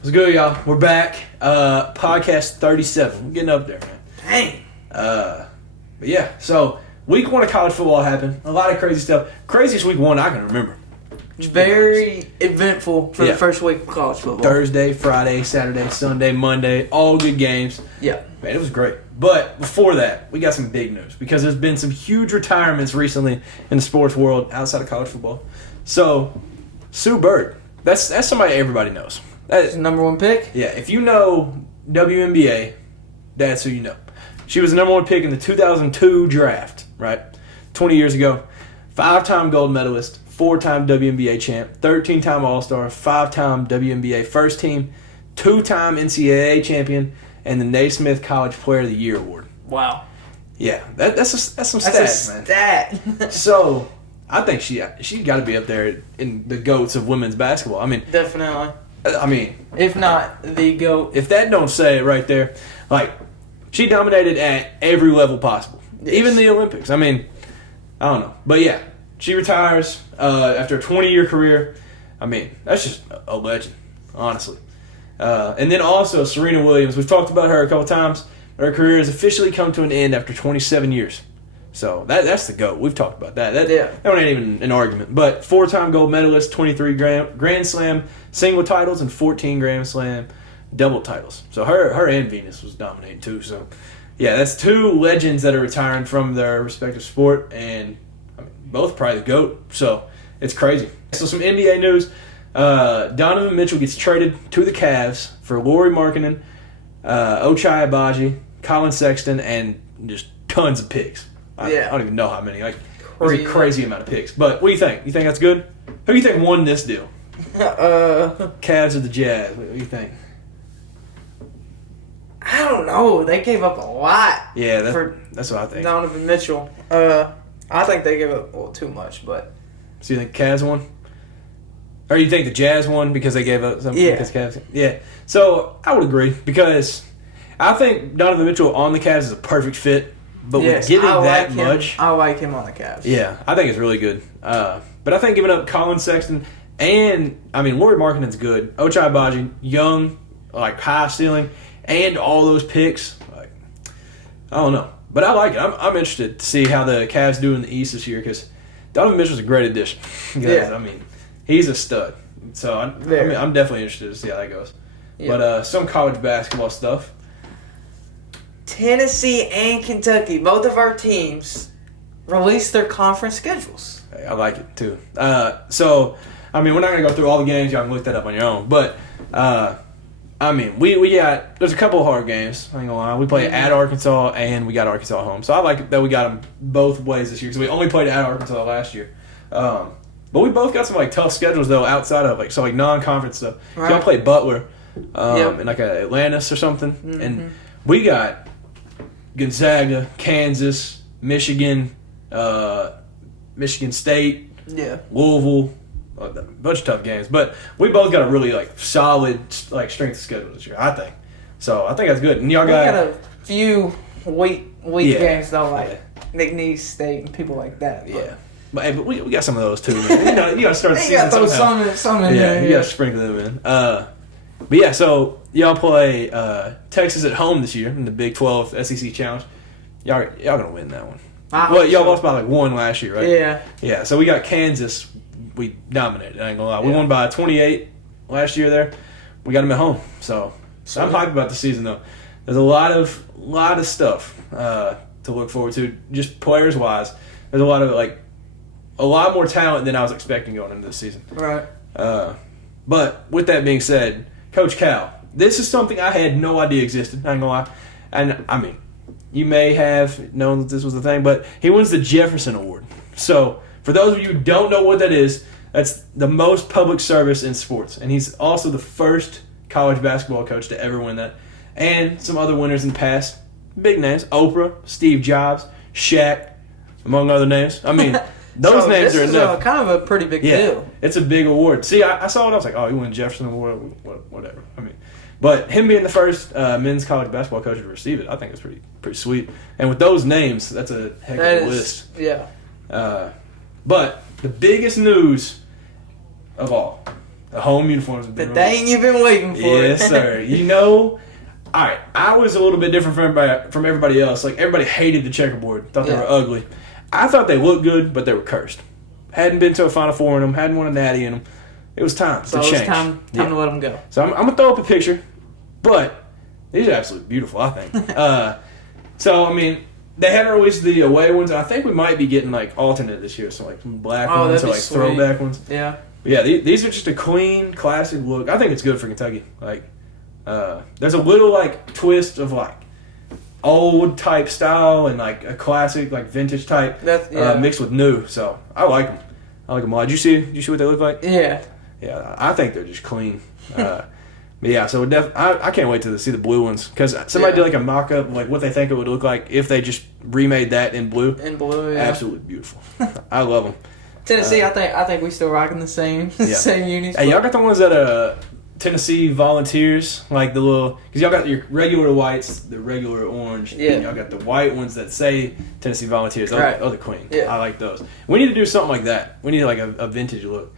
What's good, y'all? We're back. Podcast 37. We're getting up there, man. Dang. But yeah, so week 1 of college football happened. A lot of crazy stuff. Craziest week 1 I can remember. Very eventful for the first week of college football. Thursday, Friday, Saturday, Sunday, Monday, all good games. Yeah. Man, it was great. But before that, we got some big news because there's been some huge retirements recently in the sports world outside of college football. So, Sue Bird, that's somebody everybody knows. That's the number 1 pick? Yeah, if you know WNBA, that's who you know. She was the number 1 pick in the 2002 draft, right? 20 years ago. 5-time gold medalist, 4-time WNBA champ, 13-time All-Star, 5-time WNBA first team, 2-time NCAA champion, and the Naismith College Player of the Year award. Wow. Yeah, that's some stats, That's a man. stat. So, I think she got to be up there in the GOATs of women's basketball. I mean, Definitely. If not the GOAT. If that don't say it right there, like, she dominated at every level possible. Yes. Even the Olympics. I mean, I don't know. But yeah, she retires after a 20-year career. I mean, that's just a legend, honestly. And then also Serena Williams. We've talked about her a couple times. Her career has officially come to an end after 27 years. So that's the GOAT. We've talked about that. That ain't even an argument. But 4-time gold medalist, 23 Grand Slam single titles, and 14 Grand Slam double titles. So her and Venus was dominating too. So yeah, that's 2 legends that are retiring from their respective sport, and I mean, both probably the GOAT. So it's crazy. So some NBA news. Donovan Mitchell gets traded to the Cavs for Lauri Markkanen, Ochai Agbaji, Colin Sexton, and just tons of picks. I don't even know how many. Like, it's a crazy amount of picks. But what do you think? You think that's good? Who do you think won this deal? Cavs or the Jazz? What do you think? I don't know. They gave up a lot. Yeah, that's what I think. Donovan Mitchell. I think they gave up a little too much, but. So you think Cavs won? Or you think the Jazz won because they gave up something? Yeah. Because Cavs? Yeah. So I would agree because I think Donovan Mitchell on the Cavs is a perfect fit. But with giving that much... I like him on the Cavs. Yeah, I think it's really good. But I think giving up Colin Sexton and, I mean, Lauri Markkanen's good. Ochai Agbaji, young, like high ceiling, and all those picks. Like, I don't know. But I like it. I'm interested to see how the Cavs do in the East this year because Donovan Mitchell's a great addition. I mean, he's a stud. So, I'm definitely interested to see how that goes. Yeah. But some college basketball stuff. Tennessee and Kentucky, both of our teams, released their conference schedules. I like it, too. So, I mean, we're not going to go through all the games. Y'all can look that up on your own. But, I mean, we got – there's a couple of hard games. I ain't going to lie. We played at Arkansas, and we got Arkansas at home. So, I like that we got them both ways this year because we only played at Arkansas last year. But we both got some, like, tough schedules, though, outside of, like, non-conference stuff. Right. So, y'all played Butler in, like, Atlantis or something. Mm-hmm. And we got – Gonzaga, Kansas, Michigan, Michigan State, Louisville, a bunch of tough games. But we both got a really solid strength of schedule this year, I think. So I think that's good. And y'all got a few weak games though, like McNeese State and people like that. But. Yeah, but we got some of those too. Man. You got to start the season some in there. Yeah, you got to sprinkle them in. But yeah, so y'all play Texas at home this year in the Big 12 SEC Challenge. Y'all gonna win that one. Y'all lost by 1 last year, right? Yeah. Yeah. So we got Kansas. We dominated. I ain't gonna lie. We won by 28 last year. There, we got them at home. So I'm hyped about the season though. There's a lot of stuff to look forward to, just players wise. There's a lot more talent than I was expecting going into this season. Right. But with that being said. Coach Cal, this is something I had no idea existed, I ain't gonna lie. And, I mean, you may have known that this was the thing, but he wins the Jefferson Award. So, for those of you who don't know what that is, that's the most public service in sports. And he's also the first college basketball coach to ever win that. And some other winners in the past. Big names. Oprah, Steve Jobs, Shaq, among other names. I mean... Those names are enough. This is kind of a pretty big deal. It's a big award. See, I saw it. I was like, oh, he won Jefferson Award, whatever. I mean, but him being the first men's college basketball coach to receive it, I think it's pretty sweet. And with those names, that's a heck of a list. Yeah. But the biggest news of all The home uniforms have The been thing you've been waiting for. Yes, sir. All right, I was a little bit different from everybody else. Like, everybody hated the checkerboard, thought they were ugly. I thought they looked good, but they were cursed. Hadn't been to a Final Four in them, hadn't won a natty in them. It was time to change. So it was time to let them go. So I'm going to throw up a picture, but these are absolutely beautiful, I think. So, I mean, they haven't released the away ones, and I think we might be getting, like, alternate this year. So, like, some black ones or, like, throwback ones. Yeah. But yeah, these are just a clean, classic look. I think it's good for Kentucky. Like, there's a little, like, twist of, like, old type style and, like, a classic, like, vintage type mixed with new. So, I like them. I like them a lot. Did you see what they look like? Yeah. Yeah, I think they're just clean. But yeah, so I can't wait to see the blue ones because somebody did like a mock-up of like what they think it would look like if they just remade that in blue. In blue, yeah. Absolutely beautiful. I love them. Tennessee, I think we still rocking the same unis. Hey, y'all got the ones that Tennessee Volunteers, like the little, because y'all got your regular whites, the regular orange, and y'all got the white ones that say Tennessee Volunteers. Those are queen. Yeah. I like those. We need to do something like that. We need like a vintage look.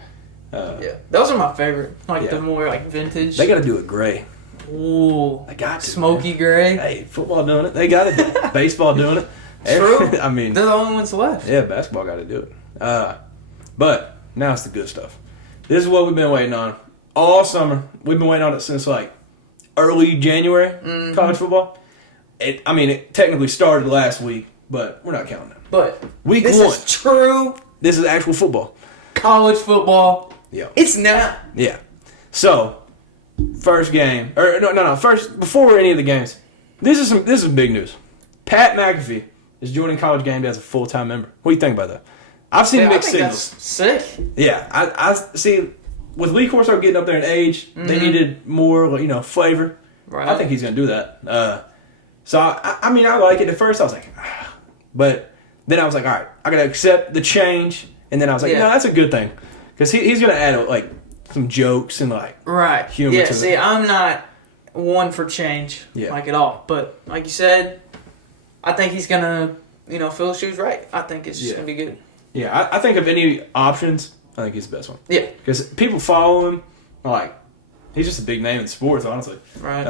Those are my favorite. Like the more like vintage. They got to do it gray. Ooh, they got to, smoky gray. Hey, football doing it. They got to do it. Baseball doing it. True. I mean, they're the only ones left. Yeah, basketball got to do it. But now it's the good stuff. This is what we've been waiting on all summer. We've been waiting on it since like early January. College football. It technically started last week, but we're not counting it. But week this 1. Is true. This is actual football. College football. Yeah. It's not. Yeah. So, first game, or no. First, before any of the games, this is big news. Pat McAfee is joining College Game Day as a full-time member. What do you think about that? I've seen mixed signals. That's sick. Yeah, I see. With Lee Corso getting up there in age, they needed more, flavor. Right. I think he's gonna do that. So I like it. At first, I was like, but then I was like, all right, I gotta accept the change. And then I was like, no, that's a good thing. Because he's going to add, like, some jokes and, like, humor to it. Yeah, see, I'm not one for change, like, at all. But, like you said, I think he's going to, fill his shoes right. I think it's just going to be good. Yeah, I think of any options, I think he's the best one. Yeah. Because people follow him, like, he's just a big name in sports, honestly. Right.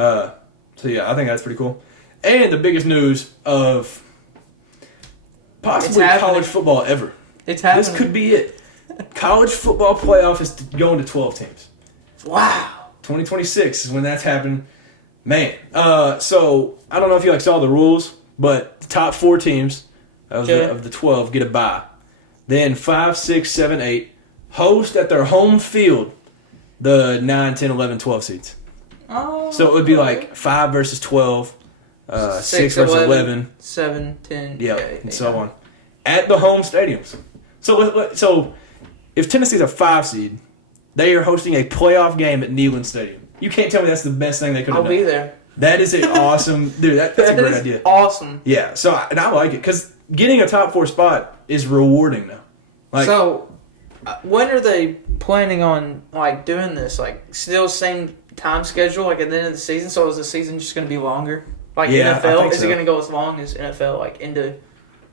So, yeah, I think that's pretty cool. And the biggest news of possibly college football ever. It's happening. This could be it. College football playoff is going to 12 teams. Wow. 2026 is when that's happening. Man. So, I don't know if you saw the rules, but the top 4 teams of the 12 get a bye. Then 5, 6, 7, 8 host at their home field the 9, 10, 11, 12 seeds. Oh. So it would be like 5 versus 12, 6 versus 11. 7, 10. Yeah, and so on. At the home stadiums. So if Tennessee's a 5 seed, they are hosting a playoff game at Neyland Stadium. You can't tell me that's the best thing they could have done. I'll be there. That is an awesome... Dude, that's a great idea. Awesome. Yeah, and I like it, because getting a top 4 spot is rewarding now. So, when are they planning on, doing this? Still same time schedule, at the end of the season? So is the season just going to be longer? NFL? Is it going to go as long as NFL, into...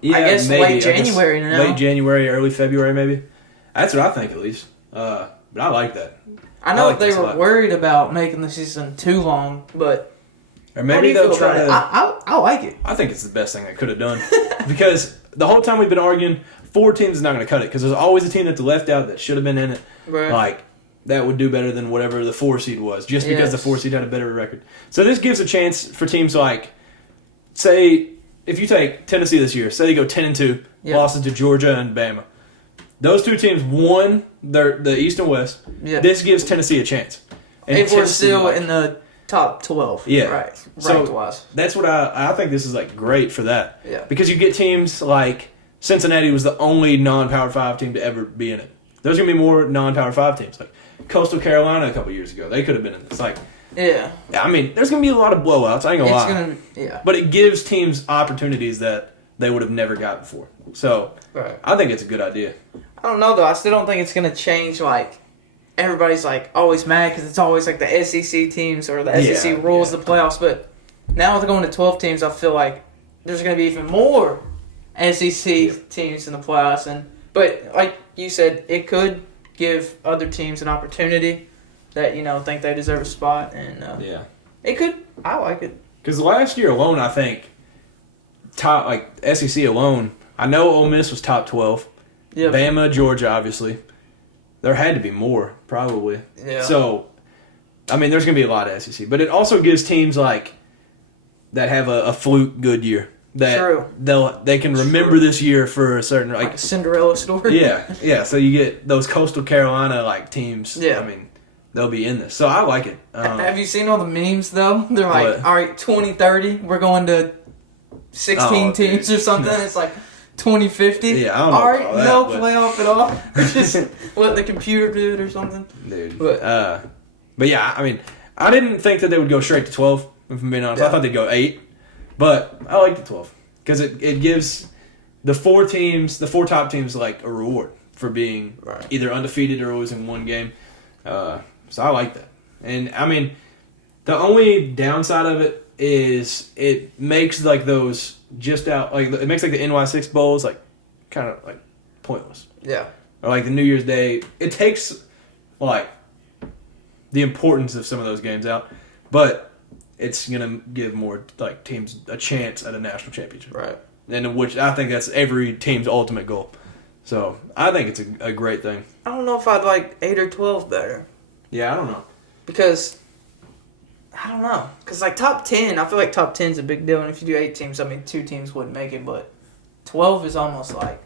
Yeah, I guess maybe. late January now. Late January, early February, maybe. That's what I think, at least. But I like that. I know they were worried about making the season too long, but... Or maybe they'll try to... I like it. I think it's the best thing they could have done. Because the whole time we've been arguing, 4 teams is not going to cut it. Because there's always a team that's left out that should have been in it. Right. That would do better than whatever the 4 seed was. Just because the 4 seed had a better record. So this gives a chance for teams say... If you take Tennessee this year, say they go 10-2, losses to Georgia and Bama. Those 2 teams won the East and West. Yeah. This gives Tennessee a chance. And if we're still in the top 12. Yeah. Right. Ranked-wise. That's what I think this is great for that. Yeah. Because you get teams like Cincinnati was the only non-Power 5 team to ever be in it. There's going to be more non-Power 5 teams. Like Coastal Carolina a couple years ago. They could have been in this. Yeah. There's going to be a lot of blowouts. I ain't going to lie. Yeah. But it gives teams opportunities that they would have never got before. So, I think it's a good idea. I don't know, though. I still don't think it's going to change, everybody's, always mad because it's always, the SEC teams or the SEC rules the playoffs. But now with going to 12 teams, I feel like there's going to be even more SEC teams in the playoffs. But like you said, it could give other teams an opportunity. that think they deserve a spot, and it could. I like it because last year alone, I think SEC alone. I know Ole Miss was top 12. Yeah. Bama, Georgia, obviously. There had to be more, probably. Yeah. So, I mean, there's going to be a lot of SEC, but it also gives teams that have a fluke good year that they can remember this year for a certain like a Cinderella story. Yeah. So you get those Coastal Carolina teams. Yeah. I mean, they'll be in this. So I like it. Have you seen all the memes though? They're like, what? all right, 2030, we're going to 16 teams or something. It's like 2050. Yeah, I don't know. All right, no playoff at all. Just let the computer do it or something. Dude. But yeah, I mean, I didn't think that they would go straight to 12, if I'm being honest. Yeah. I thought they'd go 8. But I like the 12 because it gives the 4 top teams, a reward for being either undefeated or losing one game. So I like that. And, I mean, the only downside of it is it makes, those just out, it makes, the NY6 bowls, kind of, pointless. Yeah. Or, the New Year's Day. It takes, the importance of some of those games out. But it's going to give more, teams a chance at a national championship. Right. And which I think that's every team's ultimate goal. So, I think it's a great thing. I don't know if I'd like 8 or 12 better. Yeah, I don't know. Because, I don't know. Because, top 10, I feel like top 10 is a big deal. And if you do 8 teams, 2 teams wouldn't make it. But 12 is almost I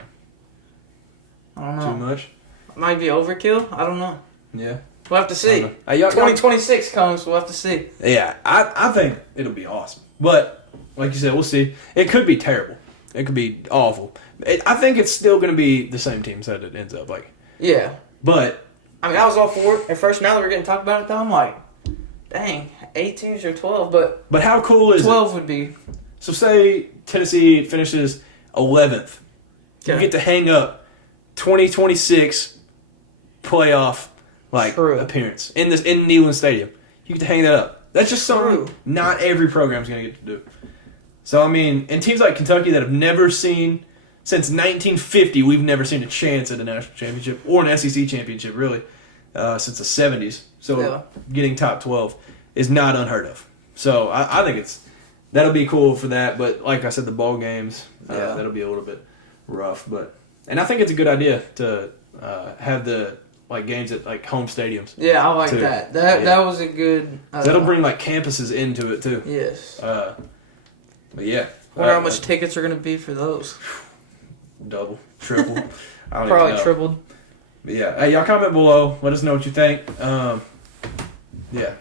don't know. Too much? Might be overkill. I don't know. Yeah. We'll have to see. 2026 comes, we'll have to see. Yeah, I think it'll be awesome. But, like you said, we'll see. It could be terrible. It could be awful. I think it's still going to be the same teams that it ends up Yeah. But I mean, I was all for it at first. Now that we're getting talked about it, though, I'm like, dang, 8 teams or 12. But how cool is 12 would be. So say Tennessee finishes 11th. You get to hang up 2026 playoff appearance in Neyland Stadium. You get to hang that up. That's just something not every program's going to get to do. So, I mean, and teams like Kentucky that have never seen, since 1950, we've never seen a chance at a national championship or an SEC championship, really, since the 70s. So, getting top 12 is not unheard of. So, I think that'll be cool for that. But, like I said, the bowl games, that'll be a little bit rough. And I think it's a good idea to have the games at home stadiums. Yeah, I like that. That was a good. That'll bring campuses into it too. Yes. But yeah. I wonder how much tickets are going to be for those. Double, triple. I don't Probably even know. tripled. But yeah. Hey, y'all comment below. Let us know what you think. Yeah,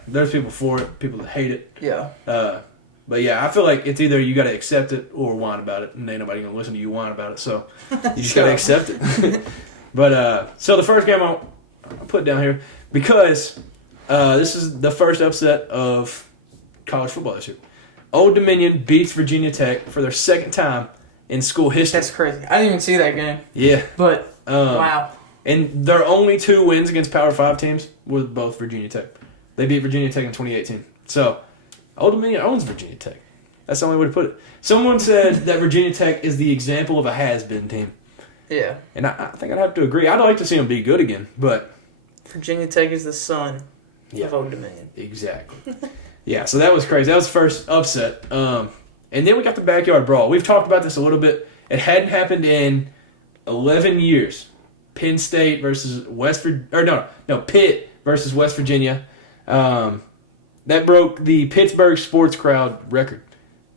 there's people for it, people that hate it. Yeah. But yeah, I feel like it's either you got to accept it or whine about it, and ain't nobody gonna listen to you whine about it. So you just got to accept it. But so the first game I'll put down here because this is the first upset of college football this year. Old Dominion beats Virginia Tech for their second time in school history. That's crazy. I didn't even see that game. Yeah. But, wow. And their only 2 wins against Power 5 teams were both Virginia Tech. They beat Virginia Tech in 2018. So, Old Dominion owns Virginia Tech. That's the only way to put it. Someone said that Virginia Tech is the example of a has-been team. Yeah. And I think I'd have to agree. I'd like to see them be good again, but... Virginia Tech is the son of Old Dominion. Exactly. Yeah, so that was crazy. That was the first upset. And then we got the backyard brawl. We've talked about this a little bit. It hadn't happened in 11 years. Penn State versus Pitt versus West Virginia. That broke the Pittsburgh sports crowd record.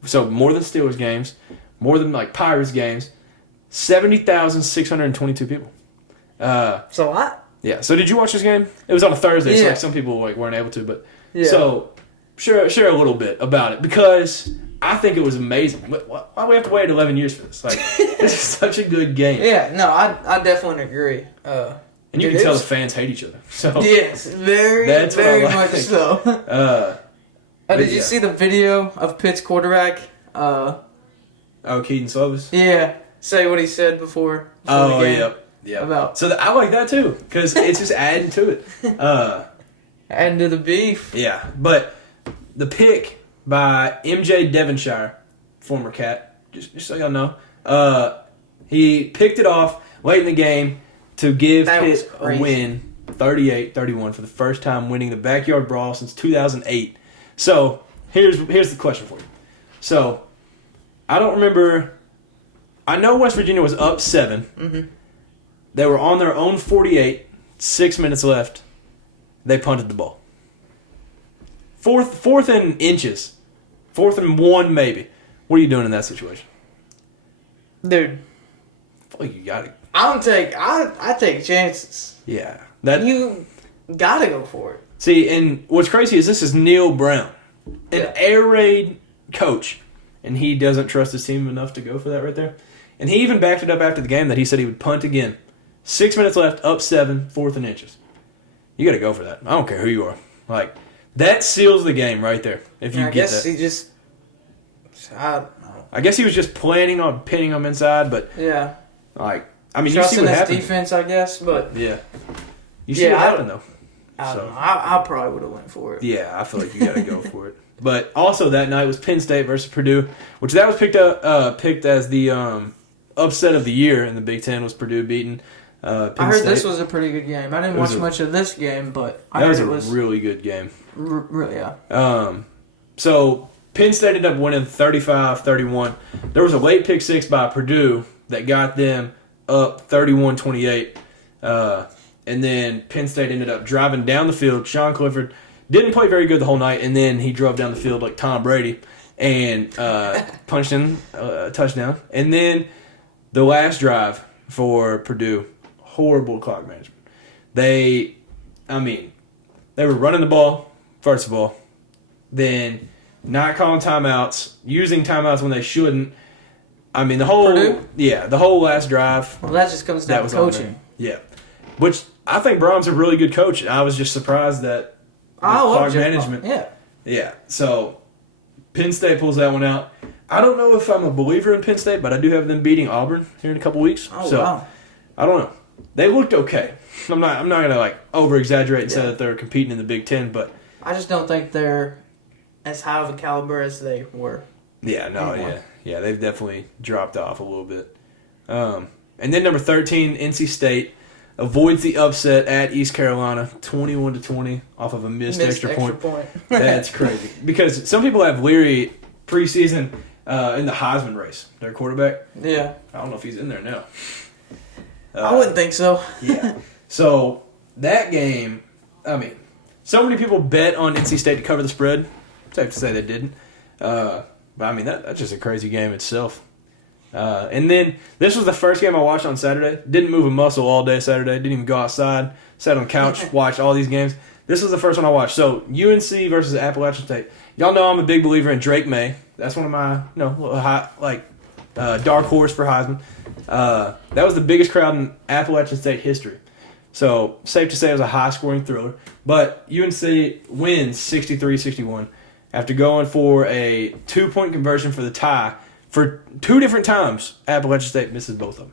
So more than Steelers games, more than Pirates games. 70,622 people. It's a lot. Yeah. So did you watch this game? It was on a Thursday, yeah. so some people weren't able to. But yeah. So share a little bit about it because I think it was amazing. Why do we have to wait 11 years for this? This is such a good game. Yeah. No, I definitely agree. And you can tell the fans hate each other. So yes, very much so. Did you see the video of Pitt's quarterback? Keaton Slovis? Yeah. Say what he said before the game. Yeah. So I like that too because it's just adding to it. Adding to the beef. Yeah, but the pick by MJ Devonshire, former Cat, just so y'all know, he picked it off late in the game to give Pitt a win 38-31 for the first time, winning the backyard brawl since 2008. So here's the question for you. So I don't remember. I know West Virginia was up 7. Mm-hmm. They were on their own 48. 6 minutes left. They punted the ball. Fourth and inches. 4th and 1 maybe. What are you doing in that situation? Dude, I feel like you got to. I take chances. Yeah. You gotta go for it. See, and what's crazy is this is Neil Brown, an air raid coach, and he doesn't trust his team enough to go for that right there. And he even backed it up after the game that he said he would punt again. 6 minutes left, up 7, 4th and inches. You got to go for that. I don't care who you are. Like, that seals the game right there. If you I get guess that. he just. I guess he was just planning on pinning them inside, but Yeah. like, I mean, Trusting you see what his happened. Defense, I guess, but Yeah. You see what happened though. I don't know. I probably would have went for it. Yeah, I feel like you got to go for it. But also that night was Penn State versus Purdue, which that was picked as the upset of the year in the Big Ten. Was Purdue beating Penn I heard State. this was a pretty good game. I didn't watch much of this game, but I that heard it was a really good game. Really, yeah. So Penn State ended up winning 35-31. There was a late pick six by Purdue that got them up 31-28. And then Penn State ended up driving down the field. Sean Clifford didn't play very good the whole night, and then he drove down the field like Tom Brady and punched in a touchdown. And then the last drive for Purdue, horrible clock management. They were running the ball, first of all, then not calling timeouts, using timeouts when they shouldn't. I mean, the whole last drive. Well, that just comes down to coaching. Yeah. Which I think Brom's a really good coach. I was just surprised that clock management. Yeah. Yeah. So Penn State pulls that one out. I don't know if I'm a believer in Penn State, but I do have them beating Auburn here in a couple weeks. Oh, so, wow. I don't know. They looked okay. I'm not gonna like over exaggerate and say that they're competing in the Big Ten, but I just don't think they're as high of a caliber as they were. Yeah, no, yeah, they've definitely dropped off a little bit. And then number 13, NC State avoids the upset at East Carolina, 21-20 off of a missed extra point. That's crazy because some people have Leary preseason in the Heisman race. Their quarterback. Yeah, I don't know if he's in there now. I wouldn't think so. Yeah. So that game, I mean, so many people bet on NC State to cover the spread. Safe to say they didn't. But I mean, that's just a crazy game itself. And then this was the first game I watched on Saturday. Didn't move a muscle all day Saturday. Didn't even go outside. Sat on the couch, watched all these games. This was the first one I watched. So UNC versus Appalachian State. Y'all know I'm a big believer in Drake May. That's one of my dark horse for Heisman. That was the biggest crowd in Appalachian State history. So safe to say it was a high-scoring thriller. But UNC wins 63-61 after going for a 2-point conversion for the tie. For 2 different times, Appalachian State misses both of them.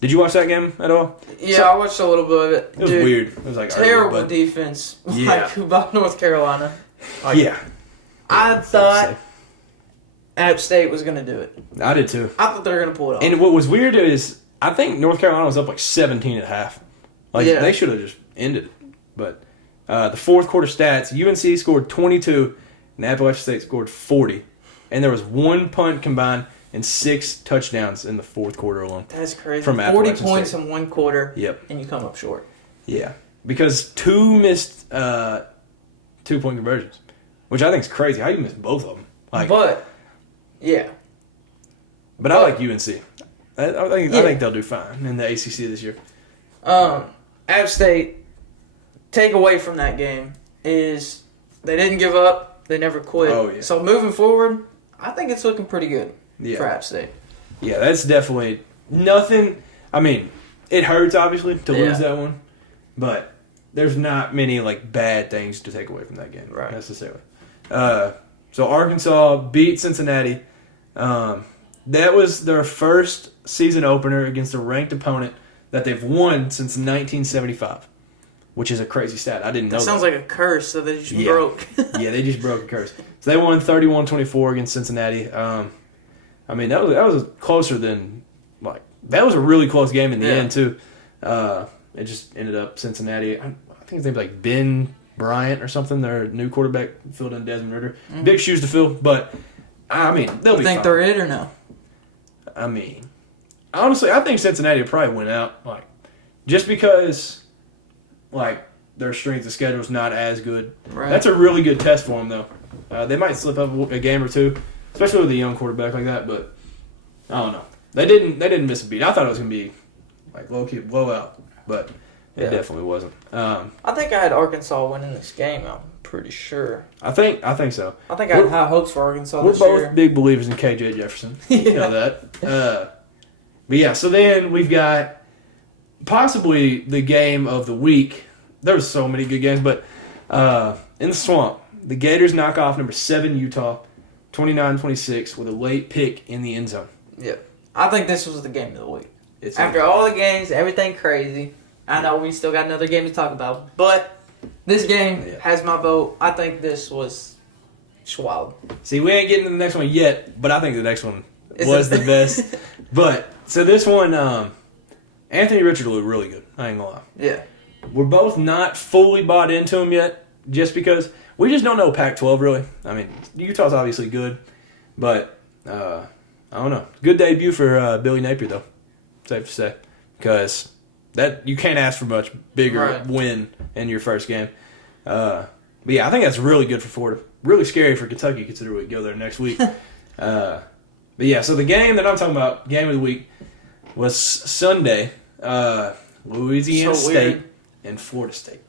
Did you watch that game at all? Yeah, I watched a little bit of it. It was weird. It was like terrible early, defense. Yeah. About North Carolina. Yeah. I thought App State was going to do it. I did too. I thought they were going to pull it off. And what was weird is I think North Carolina was up like 17 at half. They should have just ended it. But the fourth quarter stats, UNC scored 22 and Appalachian State scored 40. And there was 1 punt combined and 6 touchdowns in the fourth quarter alone. That's crazy. From 40 Appalachian points State. in 1 quarter. Yep. And you come up short. Yeah. Because 2 missed 2-point conversions, which I think is crazy. How you miss both of them? But I like UNC. I think they'll do fine in the ACC this year. App State, take away from that game is they didn't give up. They never quit. Oh, yeah. So moving forward, I think it's looking pretty good for App State. Yeah, that's definitely nothing. I mean, it hurts obviously to lose that one, but there's not many like bad things to take away from that game necessarily. So Arkansas beat Cincinnati. That was their first season opener against a ranked opponent that they've won since 1975, which is a crazy stat. I didn't know that. Sounds like a curse, so they just broke. Yeah, they just broke a curse. So they won 31-24 against Cincinnati. I mean, that was closer than, that was a really close game in the end, too. it just ended up Cincinnati. I think his name's like Ben Bryant or something. Their new quarterback filled in Desmond Ridder. Mm-hmm. Big shoes to fill, but I mean they'll be fine. Think they're it or no? I mean, honestly, I think Cincinnati will probably win out, like just because, like their strength of schedule is not as good. Right. That's a really good test for them, though. They might slip up a game or two, especially with a young quarterback like that. But I don't know. They didn't miss a beat. I thought it was gonna be like low key blowout, but it definitely wasn't. I think I had Arkansas winning this game. I'm pretty sure. I think so. I think I had high hopes for Arkansas We're this year. both big believers in KJ Jefferson. You know that. But yeah, so then we've got possibly the game of the week. There was so many good games, but in the Swamp, the Gators knock off number 7 Utah, 29-26 with a late pick in the end zone. Yeah, I think this was the game of the week. After all the games, everything crazy. I know we still got another game to talk about, but this game has my vote. I think this was wild. See, we ain't getting to the next one yet, but I think the next one was the best. But so this one, Anthony Richard looked really good. I ain't gonna lie. Yeah. We're both not fully bought into him yet, just because we just don't know Pac-12 really. I mean, Utah's obviously good, but I don't know. Good debut for Billy Napier though. Safe to say, because that you can't ask for much bigger win in your first game. But yeah, I think that's really good for Florida. Really scary for Kentucky considering we go there next week. But yeah, so the game that I'm talking about, game of the week, was Sunday. Louisiana State and Florida State.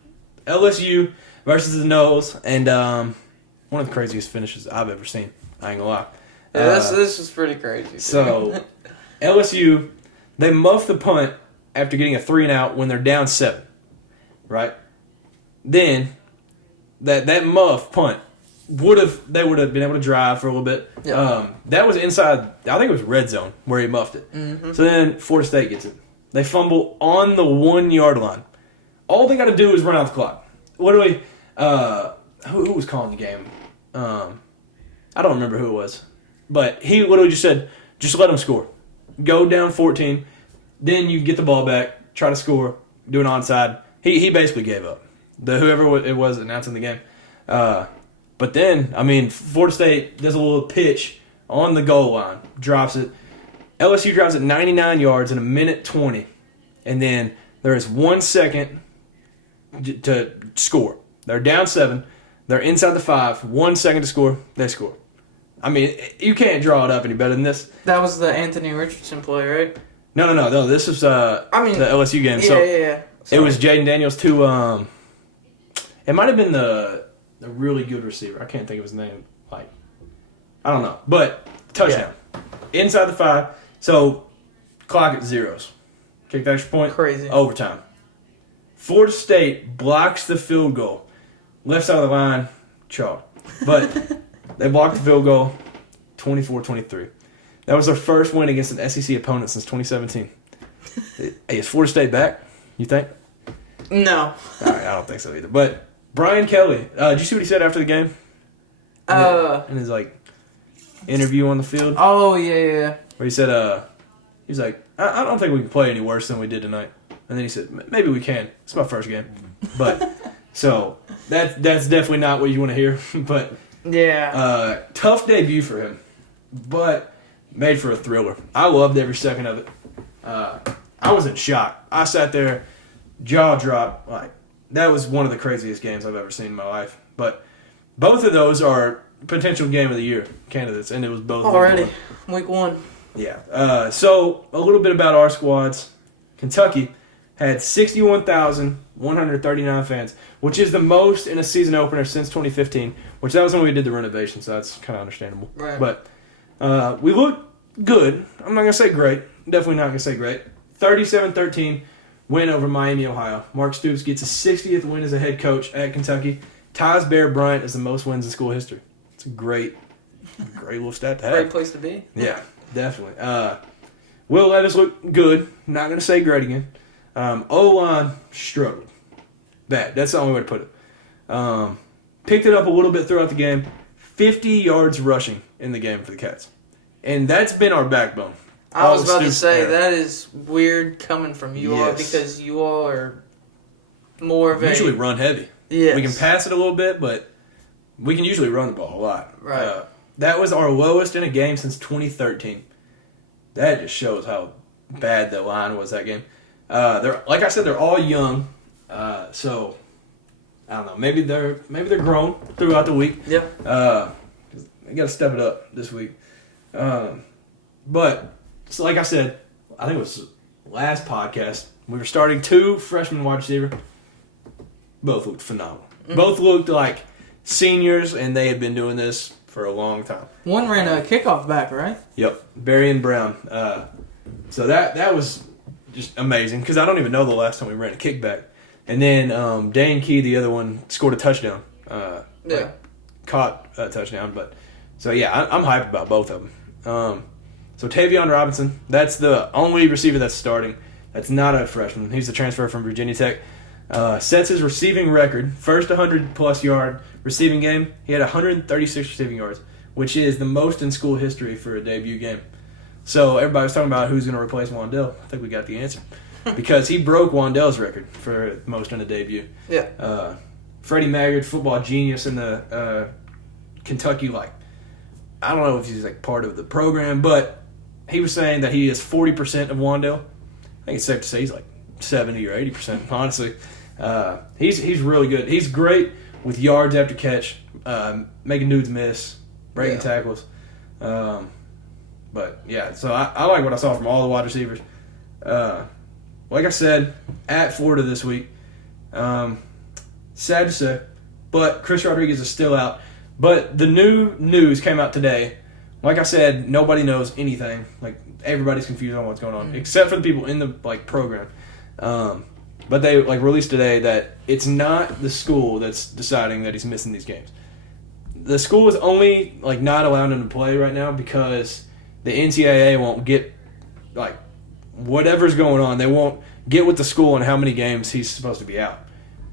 LSU versus the Noles, and one of the craziest finishes I've ever seen. I ain't gonna lie. Yeah, this was pretty crazy. So LSU, they muff the punt after getting a 3-and-out when they're down 7, right? Then that muff punt they would have been able to drive for a little bit. Yeah. That was inside. I think it was red zone where he muffed it. Mm-hmm. So then Florida State gets it. They fumble on the 1-yard line. All they got to do is run out the clock. What do we? Who was calling the game? I don't remember who it was, but he literally just said, "Just let them score. Go down 14, then you get the ball back, try to score, do an onside." He basically gave up. Whoever it was announcing the game. But then, I mean, Florida State does a little pitch on the goal line, drops it. LSU drives it 99 yards in 1:20, and then there is 1 second to score. They're down 7. They're inside the 5. 1 second to score. They score. I mean, you can't draw it up any better than this. That was the Anthony Richardson play, right? No. This was the LSU game. Yeah. It was Jaden Daniels to it might have been the really good receiver. I can't think of his name. Like, I don't know. But touchdown. Yeah. Inside the 5. So clock at zeros. Kicked extra point. Crazy. Overtime. Florida State blocks the field goal. Left side of the line, chalk. But they blocked the field goal, 24-23. That was their first win against an SEC opponent since 2017. Hey, is Florida State back, you think? No. All right, I don't think so either. But Brian Kelly, did you see what he said after the game? In his, interview on the field? Oh, yeah. Where he said, he was like, I don't think we can play any worse than we did tonight. And then he said, maybe we can. It's my first game. But, so, that's definitely not what you want to hear. But, yeah. Tough debut for him. But, made for a thriller. I loved every second of it. I was in shock. I sat there, jaw dropped. That was one of the craziest games I've ever seen in my life. But, both of those are potential game of the year candidates. And it was both. Already. Week 1. Yeah. So, a little bit about our squads. Kentucky had 61,139 fans, which is the most in a season opener since 2015, which that was when we did the renovation, so that's kind of understandable. Right. But we looked good. I'm not going to say great. Definitely not going to say great. 37-13 win over Miami, Ohio. Mark Stoops gets his 60th win as a head coach at Kentucky. Ties Bear Bryant as the most wins in school history. It's a great little stat to have. Great place to be. Yeah, definitely. Will Levis looked good. Not going to say great again. O-line struggled. Bad. That's the only way to put it. Picked it up a little bit throughout the game. 50 yards rushing in the game for the Cats. And that's been our backbone. I was about to Stoops say, era. that is weird coming from you all Yes. because you all are more of Usually run heavy. Yes. We can pass it a little bit, but we can usually run the ball a lot. Right. That was our lowest in a game since 2013. That just shows how bad the line was that game. Like I said, they're all young, so I don't know. Maybe they're grown throughout the week. Yep. I got to step it up this week. But so like I said, I think it was last podcast. We were starting 2 freshman wide receiver. Both looked phenomenal. Mm-hmm. Both looked like seniors, and they had been doing this for a long time. One ran a kickoff back, right? Yep, Barry and Brown. So that was just amazing because I don't even know the last time we ran a kickback. And then Dane Key, the other one, scored a touchdown. Caught a touchdown. But so yeah, I'm hyped about both of them. So Tavion Robinson, that's the only receiver that's starting. That's not a freshman. He's a transfer from Virginia Tech. Sets his receiving record. First 100-plus yard receiving game. He had 136 receiving yards, which is the most in school history for a debut game. So everybody was talking about who's going to replace Wandell. I think we got the answer. Because he broke Wandell's record for most in a debut. Yeah. Freddie Maggard, football genius in the Kentucky, I don't know if he's part of the program, but he was saying that he is 40% of Wandell. I think it's safe to say he's 70 or 80%, honestly. He's really good. He's great with yards after catch, making dudes miss, breaking tackles. But, yeah, so I like what I saw from all the wide receivers. Like I said, at Florida this week. Sad to say, but Chris Rodriguez is still out. But the new news came out today. Like I said, nobody knows anything. Everybody's confused on what's going on, except for the people in the program. But they released today that it's not the school that's deciding that he's missing these games. The school is only not allowing him to play right now because the NCAA won't get whatever's going on. They won't get with the school on how many games he's supposed to be out.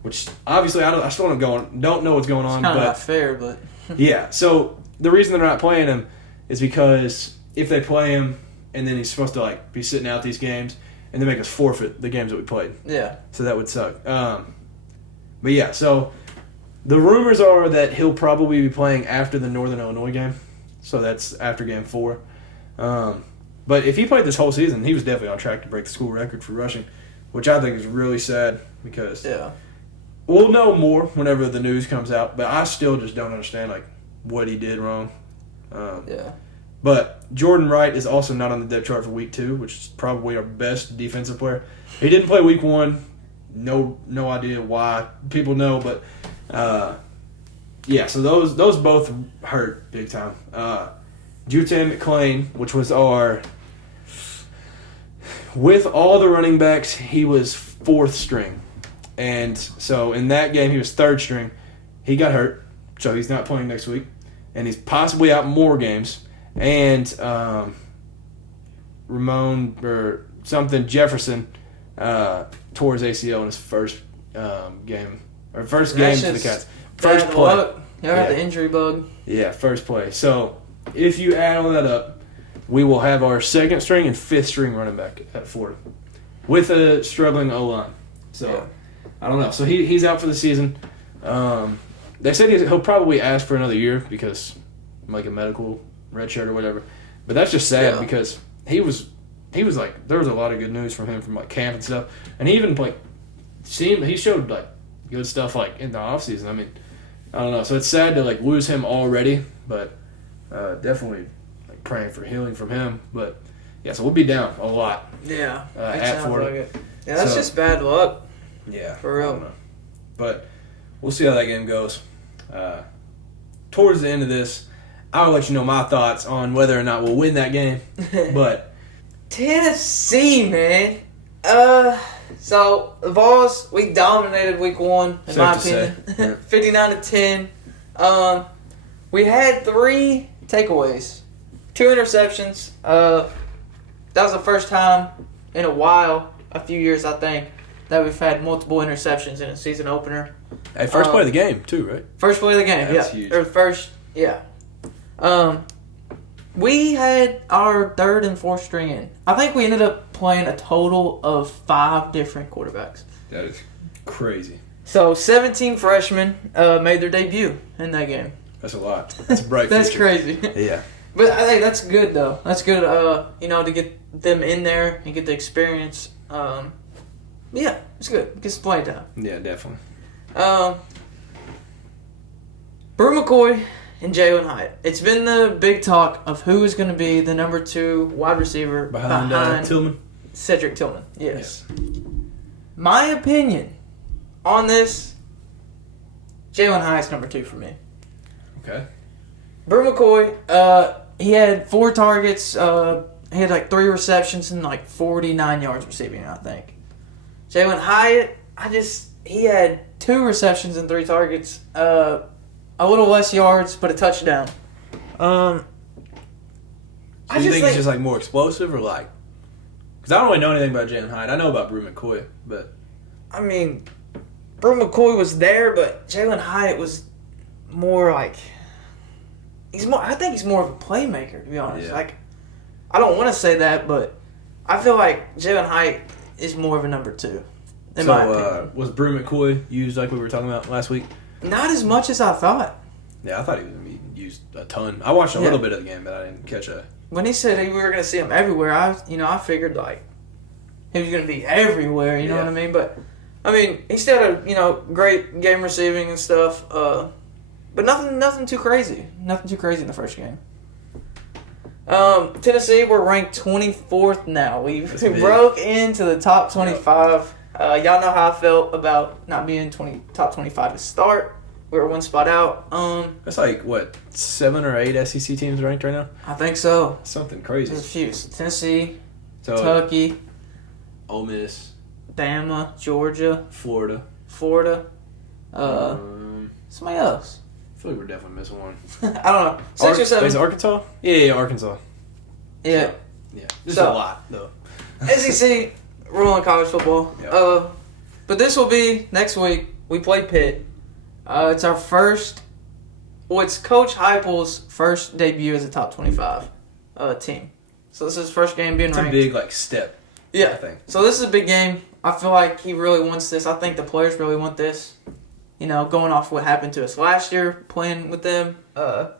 Which obviously I still don't know what's going on. It's kind of not fair, but yeah. So the reason they're not playing him is because if they play him and then he's supposed to be sitting out these games and they make us forfeit the games that we played. Yeah. So that would suck. But yeah, so the rumors are that he'll probably be playing after the Northern Illinois game. So that's after game 4. But if he played this whole season, he was definitely on track to break the school record for rushing, which I think is really sad because we'll know more whenever the news comes out. But I still just don't understand what he did wrong. But Jordan Wright is also not on the depth chart for week 2, which is probably our best defensive player. He didn't play week 1. No idea why. People know, but yeah. So those both hurt big time. Jutan McClain, which was with all the running backs, he was 4th string, and so in that game he was 3rd string. He got hurt, so he's not playing next week, and he's possibly out more games. And Ramon or something Jefferson tore his ACL in his first game for the Cats. First play. Y'all got the injury bug. Yeah, first play. So if you add all that up, we will have our 2nd string and 5th string running back at Florida with a struggling O-line. So I don't know. So he's out for the season. They said he'll probably ask for another year because a medical red shirt or whatever. But that's just sad because he was there was a lot of good news from him from camp and stuff. And he even he showed good stuff in the offseason. I mean, I don't know. So it's sad to lose him already, but definitely praying for healing from him. But yeah, so we'll be down a lot. Yeah. At Florida. Like it. Yeah, that's just bad luck. Yeah. For real. I don't know. But we'll see how that game goes. Towards the end of this, I'll let you know my thoughts on whether or not we'll win that game. But Tennessee, man. So the Vols, we dominated week 1 in my opinion. 59-10. We had 3 takeaways, 2 interceptions. That was the first time in a while, a few years I think, that we've had multiple interceptions in a season opener. Hey, first play of the game too, right? First play of the game, That's huge. Or first, yeah. We had our third and fourth string in. I think we ended up playing a total of 5 different quarterbacks. That is crazy. So 17 freshmen made their debut in that game. That's a lot. That's a bright That's future. crazy. Yeah. But I think that's good, though. That's good, to get them in there and get the experience. Yeah, it's good. Get some play time. Yeah, definitely. Brew McCoy and Jalen Hyatt. It's been the big talk of who is going to be the number 2 wide receiver behind Tillman. Cedric Tillman. Yes. My opinion on this, Jalen Hyatt's number 2 for me. Okay. Brew McCoy, he had 4 targets. He had like 3 receptions and like 49 yards receiving, I think. Jalen Hyatt, he had 2 receptions and 3 targets. A little less yards, but a touchdown. So you think he's just like more explosive or like? Because I don't really know anything about Jalen Hyatt. I know about Brew McCoy, but I mean, Brew McCoy was there, but Jalen Hyatt was more like I think he's more of a playmaker, to be honest. Yeah. Like, I don't want to say that, but I feel like Jalen Hyatt is more of a number 2. In my opinion. Was Brew McCoy used like we were talking about last week? Not as much as I thought. Yeah, I thought he was going to be used a ton. I watched a little bit of the game, but I didn't catch a. When he said we were going to see him everywhere, I figured like he was going to be everywhere. You know what I mean? But I mean, he still had great game receiving and stuff. But nothing too crazy. Nothing too crazy in the first game. Tennessee, we're ranked 24th now. We broke into the top 25. Y'all know how I felt about not being top 25 to start. We were 1 spot out. That's like, what, 7 or 8 SEC teams ranked right now? I think so. Something crazy. There's a few. Tennessee, So, Kentucky, Ole Miss, Bama, Georgia, Florida. Somebody else. I feel like we're definitely missing one. I don't know. 6 or 7. Is it Arkansas? Yeah, Arkansas. Yeah. So, yeah. There's a lot, though. SEC, rolling college football. Yep. But this will be next week. We play Pitt. It's our first. Well, it's Coach Heupel's first debut as a top 25 team. So this is his first game being ranked. It's a big step. Yeah. I think. So this is a big game. I feel like he really wants this. I think the players really want this. Going off what happened to us last year, playing with them. I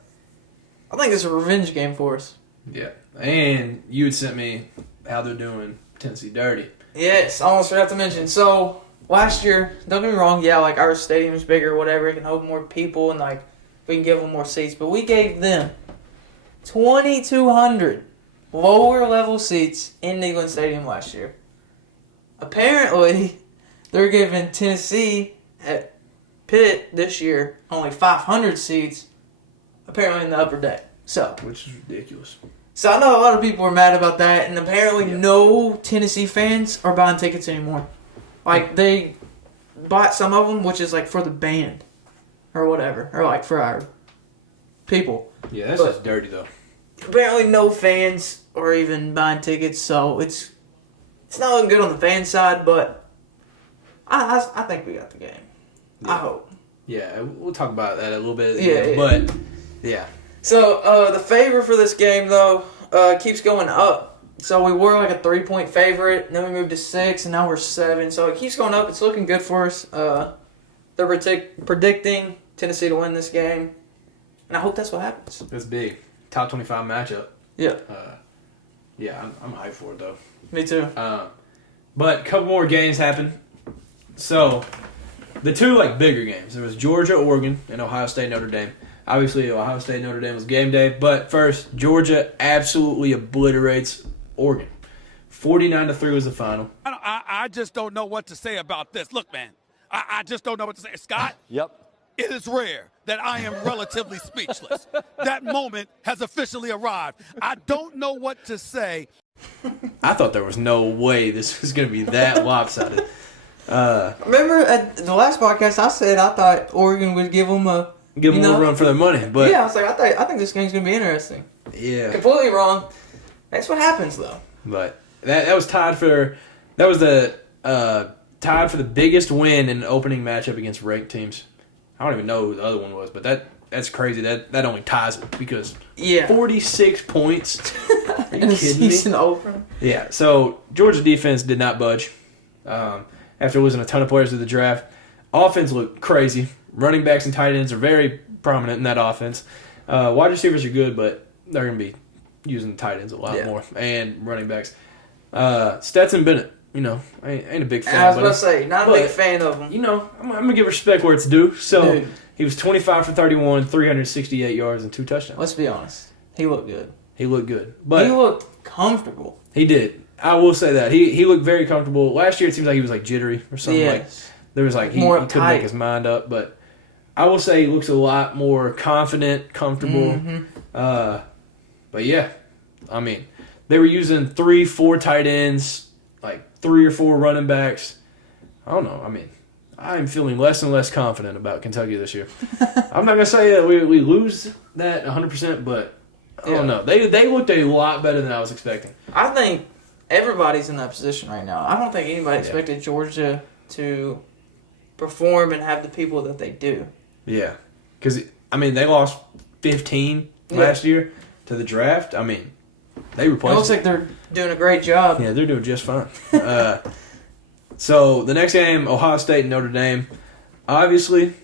think it's a revenge game for us. Yeah. And you had sent me how they're doing Tennessee dirty. Yes, I almost forgot to mention. So last year, don't get me wrong, like our stadium's bigger, whatever, it can hold more people and like we can give them more seats. But we gave them 2,200 lower level seats in Neyland Stadium last year. Apparently, they're giving Tennessee at Pitt this year only 500 seats, apparently in the upper deck. Which is ridiculous. So I know a lot of people are mad about that, and apparently no Tennessee fans are buying tickets anymore. Like, they bought some of them, which is like for the band or whatever, or like for our people. Yeah, that's just dirty, though. Apparently no fans are even buying tickets, so it's not looking good on the fan side, but I think we got the game. Yeah. I hope. Yeah, we'll talk about that a little bit. Yeah. But, yeah. So, the favorite for this game, though, keeps going up. So, we were like a 3-point favorite, and then we moved to 6, and now we're 7. So, it keeps going up. It's looking good for us. They're predicting Tennessee to win this game, and I hope that's what happens. That's big. Top 25 matchup. Yeah. Yeah, I'm hyped for it, though. Me too. But a couple more games happened. So, the 2 bigger games. There was Georgia, Oregon, and Ohio State, Notre Dame. Obviously, Ohio State, Notre Dame was game day. But first, Georgia absolutely obliterates Oregon. 49-3 was the final. I just don't know what to say about this. Look, man, I just don't know what to say. Scott? Yep. It is rare that I am relatively speechless. That moment has officially arrived. I don't know what to say. I thought there was no way this was going to be that lopsided. Remember at the last podcast, I said I thought Oregon would give them a little run for their money. But yeah, I was like, I think this game's going to be interesting. Yeah. Completely wrong. That's what happens, though. But that was tied for the biggest win in an opening matchup against ranked teams. I don't even know who the other one was, but that that's crazy. That only ties it because 46 points. Are you in a kidding me? season opener. Yeah. So Georgia defense did not budge after losing a ton of players to the draft. Offense looked crazy. Running backs and tight ends are very prominent in that offense. Wide receivers are good, but they're going to be using tight ends a lot more and running backs. Stetson Bennett, I ain't a big fan. I was about to say, not a big fan of him. I'm going to give respect where it's due. So Dude. he was 25 for 31, 368 yards, and 2 touchdowns. Let's be honest. He looked good. He looked good. But he looked comfortable. He did. I will say that. He looked very comfortable. Last year it seems like he was like jittery or something. Yes. Like there was like he couldn't make his mind up. But I will say he looks a lot more confident, comfortable. Mm-hmm. But yeah, I mean, they were using 3-4 tight ends, like 3 or 4 running backs. I don't know. I mean, I'm feeling less and less confident about Kentucky this year. I'm not gonna say that we lose that 100%, but I don't know. They looked a lot better than I was expecting. I think everybody's in that position right now. I don't think anybody expected Georgia to perform and have the people that they do. Yeah. Because, I mean, they lost 15 last year to the draft. I mean, they replaced It looks like they're doing a great job. Yeah, they're doing just fine. So, the next game, Ohio State and Notre Dame. Obviously,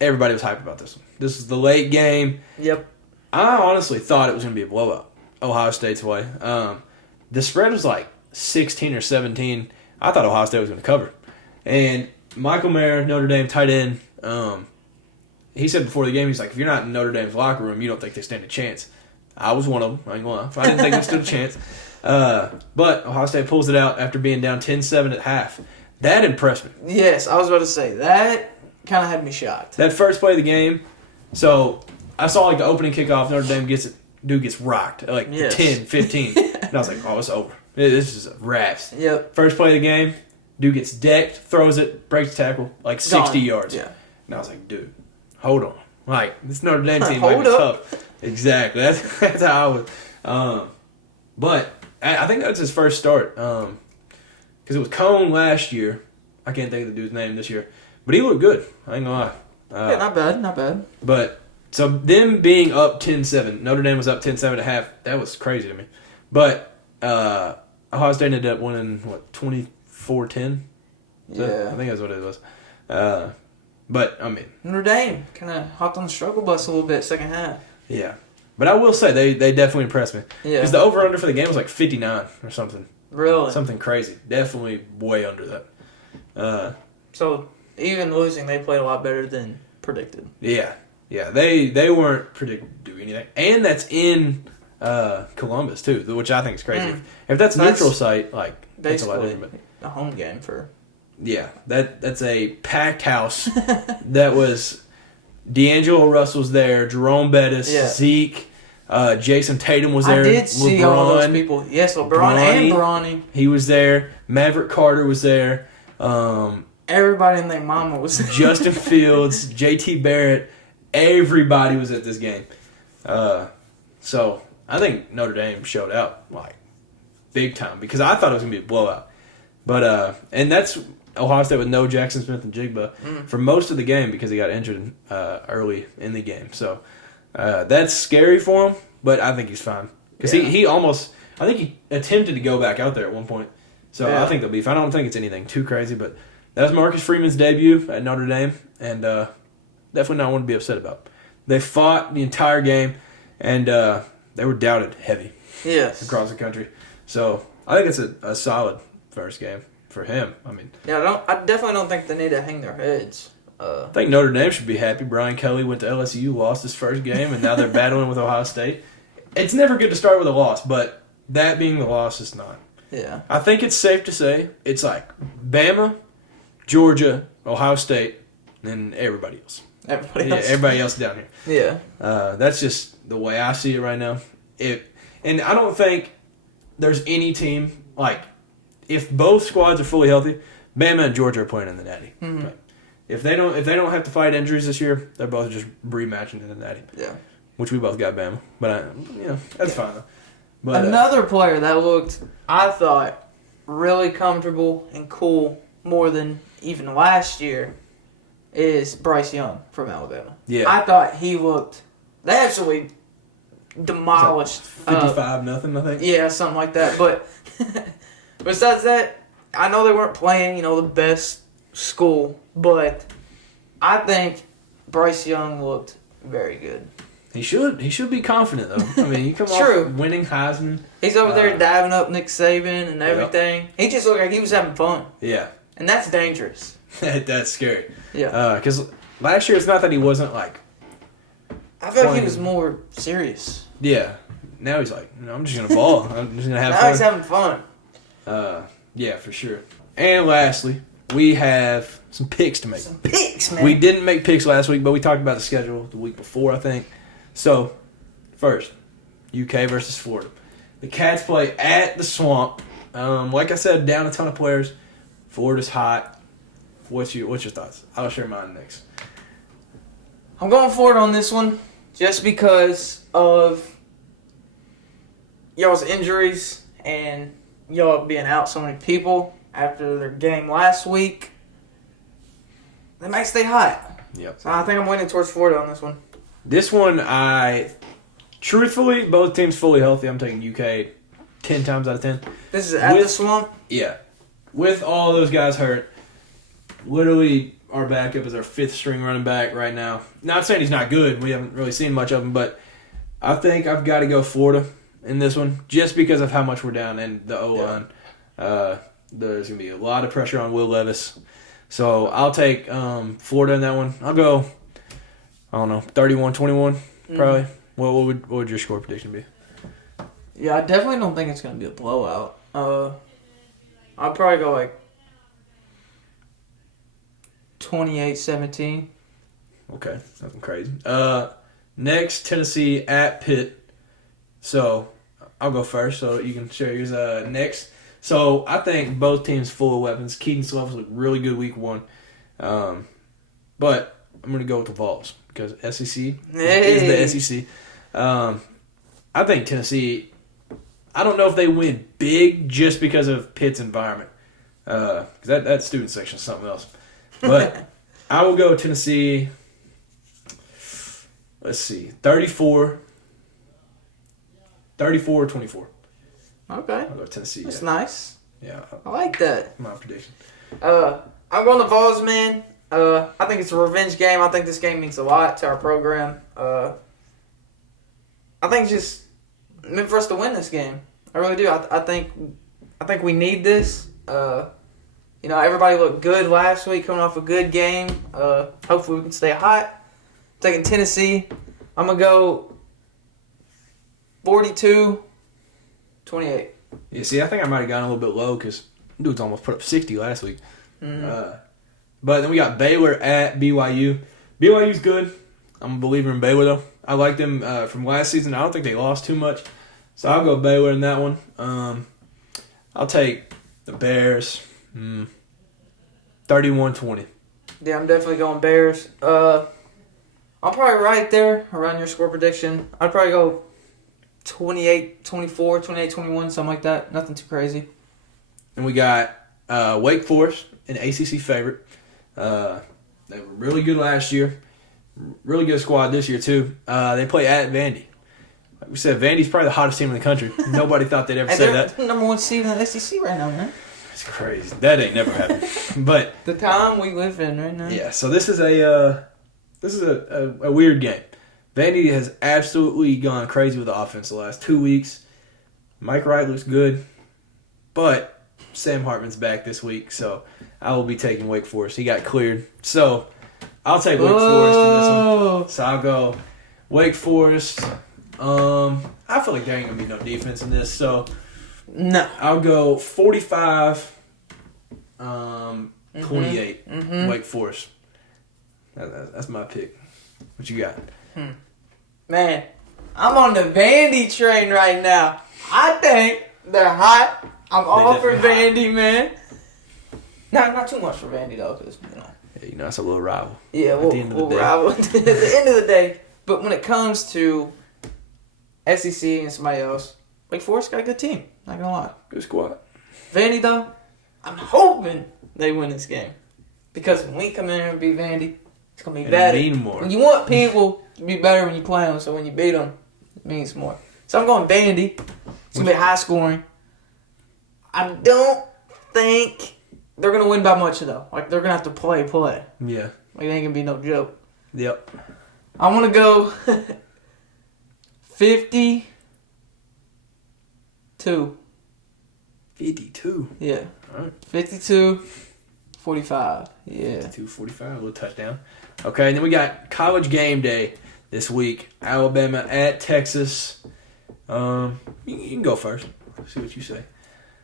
everybody was hyped about this one. This was the late game. Yep. I honestly thought it was going to be a blowout, Ohio State's way. The spread was like 16 or 17. I thought Ohio State was going to cover. And Michael Mayer, Notre Dame tight end, he said before the game, he's like, if you're not in Notre Dame's locker room, you don't think they stand a chance. I was one of them. I ain't going to lie. I didn't think they stood a chance. But Ohio State pulls it out after being down 10-7 at half. That impressed me. Yes, I was about to say, that kind of had me shocked. That first play of the game, so I saw like the opening kickoff, Notre Dame gets rocked at like 10, 15. And I was like, oh, it's over. This is wraps. Yep. First play of the game, dude gets decked, throws it, breaks the tackle, like 60 yards. Yeah. And I was like, dude, hold on. Like, this Notre Dame team might be tough. Exactly. That's how I was. But I think that's his first start. Because it was Cone last year. I can't think of the dude's name this year. But he looked good. I ain't gonna lie. Not bad. But, so them being up 10-7, Notre Dame was up 10-7 at half. That was crazy to me. But Ohio State ended up winning, 24-10? Yeah. I think that's what it was. But, I mean. Notre Dame kind of hopped on the struggle bus a little bit second half. Yeah. But I will say, they definitely impressed me. Yeah. Because the over-under for the game was like 59 or something. Really? Something crazy. Definitely way under that. So, even losing, they played a lot better than predicted. Yeah. Yeah. They weren't predicted to do anything. And that's in Columbus, too, which I think is crazy. If that's neutral site, like, that's a lot different. A home game for... Yeah. That's a packed house. That was... D'Angelo Russell's there, Jerome Bettis, Zeke, Jason Tatum was there. I did see all those people. Yes, LeBron and Bronny. He was there. Maverick Carter was there. Everybody and their mama was there. Justin Fields, JT Barrett, everybody was at this game. So I think Notre Dame showed out like big time because I thought it was gonna be a blowout. But and that's Ohio State with no Jackson Smith and Jigba for most of the game because he got injured early in the game. So that's scary for him, but I think he's fine because he almost I think he attempted to go back out there at one point. So I think they'll be fine. I don't think it's anything too crazy, but that was Marcus Freeman's debut at Notre Dame, and definitely not one to be upset about. They fought the entire game, and they were doubted heavy across the country. So I think it's a solid first game for him. I mean, I definitely don't think they need to hang their heads. I think Notre Dame should be happy. Brian Kelly went to LSU, lost his first game, and now they're battling with Ohio State. It's never good to start with a loss, but that being the loss is not. Yeah. I think it's safe to say it's like Bama, Georgia, Ohio State, and everybody else. Everybody else down here. Yeah. That's just the way I see it right now. And I don't think there's any team like if both squads are fully healthy, Bama and Georgia are playing in the Natty. Mm-hmm. Right? If they don't have to fight injuries this year, they're both just rematching in the Natty. Yeah. Which we both got Bama, but that's fine though. But another player that looked, I thought, really comfortable and cool more than even last year is Bryce Young from Alabama. Yeah. I thought he looked. They actually demolished. 55-0, I think. Yeah, something like that. But besides that, I know they weren't playing, the best school, but I think Bryce Young looked very good. He should be confident though. I mean, he come True. off winning Heisman. He's over there diving up Nick Saban and everything. Yep. He just looked like he was having fun. Yeah. And that's dangerous. That's scary. Yeah. Because last year it's not that he wasn't like. I feel like he was more serious. Yeah. Now he's like, I'm just gonna ball. I'm just gonna have now fun. He's having fun. Yeah, for sure. And lastly, we have some picks to make. Some picks, man. We didn't make picks last week, but we talked about the schedule the week before, I think. So, first, UK versus Florida. The Cats play at the Swamp. Like I said, down a ton of players. Florida's hot. What's your thoughts? I'll share mine next. I'm going Florida on this one just because of y'all's injuries and y'all being out so many people after their game last week. They might stay hot. Yep. So I think I'm winning towards Florida on this one. This one, truthfully, both teams fully healthy. I'm taking UK 10 times out of 10. This is at the Swamp? Yeah. With all those guys hurt, literally our backup is our 5th string running back right now. Not saying he's not good. We haven't really seen much of him, but I think I've got to go Florida in this one just because of how much we're down in the O-line. Yeah. There's going to be a lot of pressure on Will Levis. So I'll take Florida in that one. I'll go, 31-21 probably. What would your score prediction be? Yeah, I definitely don't think it's going to be a blowout. I'll probably go like 28-17. Okay, nothing crazy. Next, Tennessee at Pitt. So I'll go first, so you can share yours next. So I think both teams full of weapons. Keaton Slovis looked really good week 1, but I'm going to go with the Vols because SEC is the SEC. I think Tennessee. I don't know if they win big just because of Pitt's environment, because that student section is something else. But I will go Tennessee. Let's see, 34-24. Okay. I'll go Tennessee. That's nice. Yeah. I like that. My prediction. I'm going to Vols, man. I think it's a revenge game. I think this game means a lot to our program. I think it's just meant for us to win this game. I really do. I think we need this. Everybody looked good last week, coming off a good game. Hopefully we can stay hot. Taking Tennessee. I'm going to go 42-28. Yeah, see, I think I might have gotten a little bit low because dudes almost put up 60 last week. Mm-hmm. But then we got Baylor at BYU. BYU's good. I'm a believer in Baylor, though. I like them from last season. I don't think they lost too much. So I'll go Baylor in that one. I'll take the Bears 31-20. Yeah, I'm definitely going Bears. I'm probably right there around your score prediction. I'd probably go 28-24, 28-21, something like that. Nothing too crazy. And we got Wake Forest, an ACC favorite. They were really good last year. Really good squad this year, too. They play at Vandy. Like we said, Vandy's probably the hottest team in the country. Nobody thought they'd ever say that. They're number 1 seed in the SEC right now, man. It's crazy. That ain't never happened. But the time we live in right now. Yeah, so this is a weird game. Vandy has absolutely gone crazy with the offense the last 2 weeks. Mike Wright looks good, but Sam Hartman's back this week, so I will be taking Wake Forest. He got cleared. So I'll take Wake Forest in this one. So I'll go Wake Forest. I feel like there ain't going to be no defense in this, so no. I'll go 45 28 Wake Forest. That's my pick. What you got? Man, I'm on the Vandy train right now. I think they're hot. I'm all for Vandy, man. Not too much for Vandy, though, because, Yeah, it's a little rival. Yeah, we'll rival at the end of the day. But when it comes to SEC and somebody else, Wake Forest got a good team. Not going to lie. Good squad. Vandy, though, I'm hoping they win this game. Because when we come in here and beat Vandy, it's going to be And better. mean more. When you want people to be better when you play them, so when you beat them, it means more. So I'm going Vandy. It's going to be high scoring. I don't think they're going to win by much, though. Like, they're going to have to play. Yeah. Like, it ain't going to be no joke. Yep. I want to go 52. 52. Yeah. All right. 52-45. Yeah. 2:45, a little touchdown. Okay, and then we got college game day this week. Alabama at Texas. You can go first. See what you say.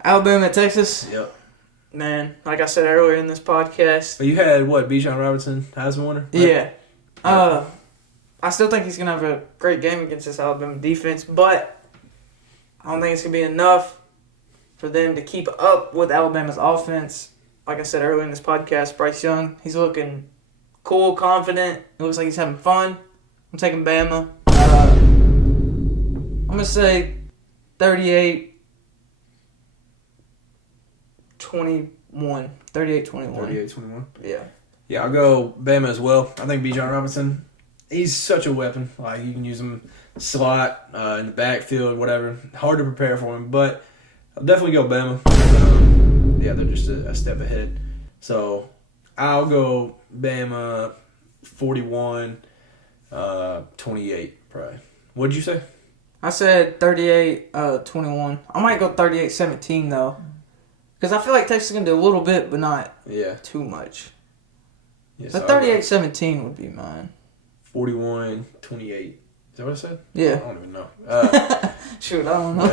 Alabama at Texas. Yep. Man, like I said earlier in this podcast. But you had, what, Bijan Robinson, Heisman winner? Right? Yeah. I still think he's going to have a great game against this Alabama defense, but I don't think it's going to be enough for them to keep up with Alabama's offense. Like I said earlier in this podcast, Bryce Young, he's looking cool, confident. It looks like he's having fun. I'm taking Bama. I'm going to say 38-21. 38-21. 38-21. Yeah. Yeah, I'll go Bama as well. I think Bijan Robinson, he's such a weapon. Like, you can use him slot, in the backfield, whatever. Hard to prepare for him, but I'll definitely go Bama. Yeah, they're just a step ahead. So I'll go Bama 41, 28 probably. What'd you say? I said 38-21. I might go 38-17 though. Because I feel like Texas is going to do a little bit, but not too much. Yeah, But 38-17 would be mine. 41, 28. Is that what I said? Yeah. I don't even know. Shoot, I don't know.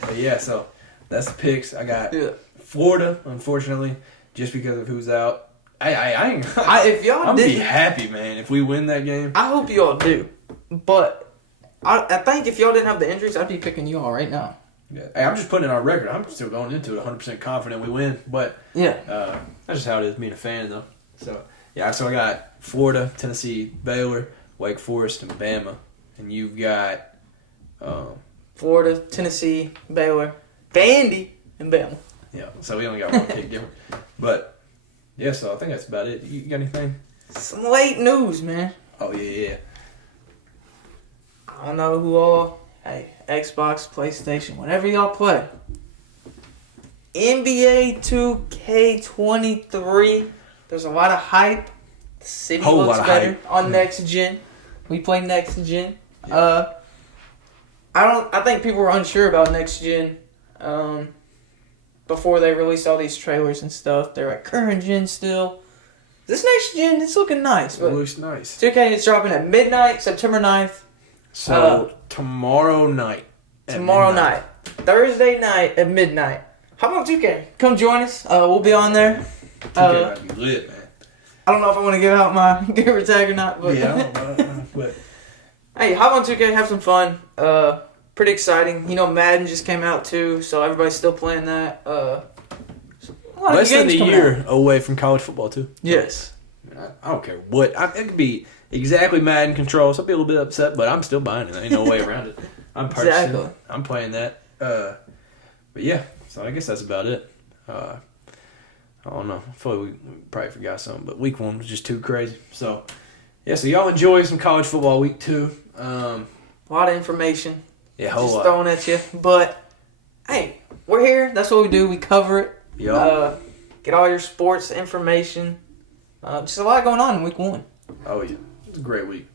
but yeah, so that's the picks. I got Florida, unfortunately, just because of who's out. If y'all I'm didn't, be happy, man, if we win that game. I hope y'all do. But I think if y'all didn't have the injuries, I'd be picking y'all right now. Yeah. Hey, I'm just putting it on record. I'm still going into it 100% confident we win. But yeah, that's just how it is being a fan, though. So, yeah, so I got Florida, Tennessee, Baylor, Wake Forest, and Bama. And you've got Florida, Tennessee, Baylor, Vandy, and Bama. Yeah, so we only got one pick different. But, yeah, so I think that's about it. You got anything? Some late news, man. Oh, yeah. I don't know who all. Hey, Xbox, PlayStation, whatever y'all play. NBA 2K23. There's a lot of hype. The city looks better on next gen. We play next gen. Yeah. I think people were unsure about next gen. Before they released all these trailers and stuff, they're at current gen still. This next gen, it's looking nice. It looks nice. 2K is dropping at midnight, September 9th. So, tomorrow night. Thursday night at midnight. How about 2K? Come join us. We'll be on there. 2K might be lit, man. I don't know if I want to give out my gamer tag or not, but yeah, I don't know, but hey, hop on 2K, have some fun. Pretty exciting. You know, Madden just came out too, so everybody's still playing that. Less than a year away from college football too. Yes. I don't care what. It could be exactly Madden control. So I'll be a little bit upset, but I'm still buying it. There ain't no way around it. I'm purchasing it. I'm playing that. But yeah, so I guess that's about it. I don't know. I feel like we probably forgot something, but week 1 was just too crazy. So yeah, so y'all enjoy some college football week 2. A lot of information. Yeah, whole just lot. Throwing at you. But hey, we're here. That's what we do. We cover it. Yep. Get all your sports information. Just a lot going on in week 1. Oh yeah, it's a great week.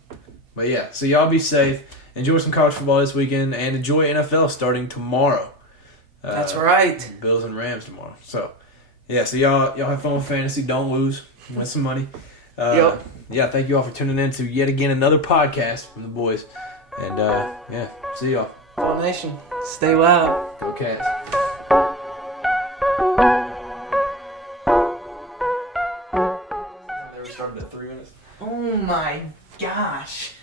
But yeah, so y'all be safe. Enjoy some college football this weekend, and enjoy NFL starting tomorrow. That's right. Bills and Rams tomorrow. So yeah, so y'all have fun with fantasy. Don't lose. Win some money. Yep. Yeah, thank you all for tuning in to yet again another podcast from the boys. And yeah, see y'all. Ball Nation, stay loud. Go Cats. They started at 3 minutes. Oh my gosh.